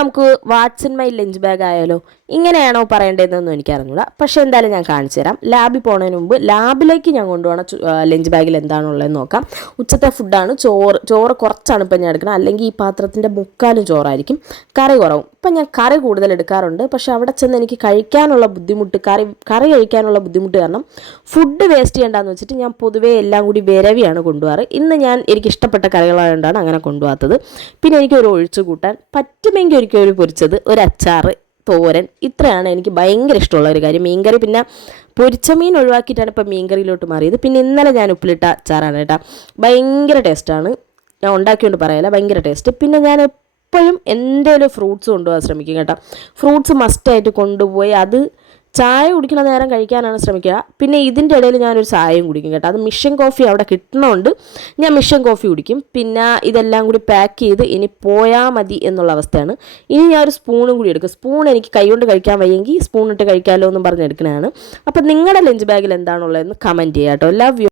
നമുക്ക് വാട്സ് in my lunch bag ആയാലോ? ഇങ്ങനെയാണോ പറയേണ്ടതെന്നൊന്നും എനിക്കറിഞ്ഞൂടാ. പക്ഷേ എന്തായാലും ഞാൻ കാണിച്ചു തരാം. ലാബിൽ പോകുന്നതിന് മുമ്പ് ലാബിലേക്ക് ഞാൻ കൊണ്ടുപോകണ ലഞ്ച് ബാഗിൽ എന്താണുള്ളതെന്ന് നോക്കാം. ഉച്ചത്തെ ഫുഡാണ്. ചോറ് കുറച്ചാണ് ഇപ്പം ഞാൻ എടുക്കുന്നത്. അല്ലെങ്കിൽ ഈ പാത്രത്തിൻ്റെ മുക്കാലും ചോറായിരിക്കും, കറി കുറവും. ഇപ്പം ഞാൻ കറി കൂടുതൽ എടുക്കാറുണ്ട്. പക്ഷേ അവിടെ ചെന്ന് എനിക്ക് കഴിക്കാനുള്ള ബുദ്ധിമുട്ട്, കറി കഴിക്കാനുള്ള ബുദ്ധിമുട്ട് കാരണം ഫുഡ് വേസ്റ്റ് ചെയ്യേണ്ടെന്ന് വെച്ചിട്ട് ഞാൻ പൊതുവേ എല്ലാം കൂടി വിരവിയാണ് കൊണ്ടുപോകാറ്. ഇന്ന് എനിക്ക് ഇഷ്ടപ്പെട്ട കറികളായതുകൊണ്ടാണ് അങ്ങനെ കൊണ്ടുപോകാത്തത്. പിന്നെ എനിക്കൊരു ഒഴിച്ചു കൂട്ടാൻ, പറ്റുമെങ്കിൽ ഒരു പൊരിച്ചത്, ഒരു അച്ചാർ, തോരൻ, ഇത്രയാണ് എനിക്ക് ഭയങ്കര ഇഷ്ടമുള്ള ഒരു കാര്യം. മീൻകറി പിന്നെ പൊരിച്ച മീൻ ഒഴിവാക്കിയിട്ടാണ് ഇപ്പം മീൻകറിയിലോട്ട് മാറിയത്. പിന്നെ ഇന്നലെ ഞാൻ ഉപ്പിലിട്ട അച്ചാറാണ് കേട്ടോ, ഭയങ്കര ടേസ്റ്റാണ്. ഞാൻ ഉണ്ടാക്കിക്കൊണ്ട് പറയാല്ല, ഭയങ്കര ടേസ്റ്റ്. പിന്നെ ഞാൻ എപ്പോഴും എന്തേലും ഫ്രൂട്ട്സ് കൊണ്ടുപോകാൻ ശ്രമിക്കും കേട്ടോ. ഫ്രൂട്ട്സ് മസ്റ്റായിട്ട് കൊണ്ടുപോയി അത് ചായ കുടിക്കണ നേരം കഴിക്കാനാണ് ശ്രമിക്കുക. പിന്നെ ഇതിൻ്റെ ഇടയിൽ ഞാനൊരു ചായയും കുടിക്കും കേട്ടോ. അത് മിഷൻ കോഫി അവിടെ കിട്ടണമുണ്ട്, ഞാൻ മിഷൻ കോഫി കുടിക്കും. പിന്നെ ഇതെല്ലാം കൂടി പാക്ക് ചെയ്ത് ഇനി പോയാൽ മതി എന്നുള്ള അവസ്ഥയാണ്. ഇനി ഞാൻ ഒരു സ്പൂണും കൂടി എടുക്കും. സ്പൂൺ എനിക്ക് കൈകൊണ്ട് കഴിക്കാൻ വയ്യെങ്കിൽ സ്പൂൺ ഇട്ട് കഴിക്കാമല്ലോ എന്നും പറഞ്ഞെടുക്കണതാണ്. അപ്പം നിങ്ങളുടെ ലഞ്ച് ബാഗിൽ എന്താണുള്ളതെന്ന് കമൻറ്റ് ചെയ്യാം കേട്ടോ. Love you.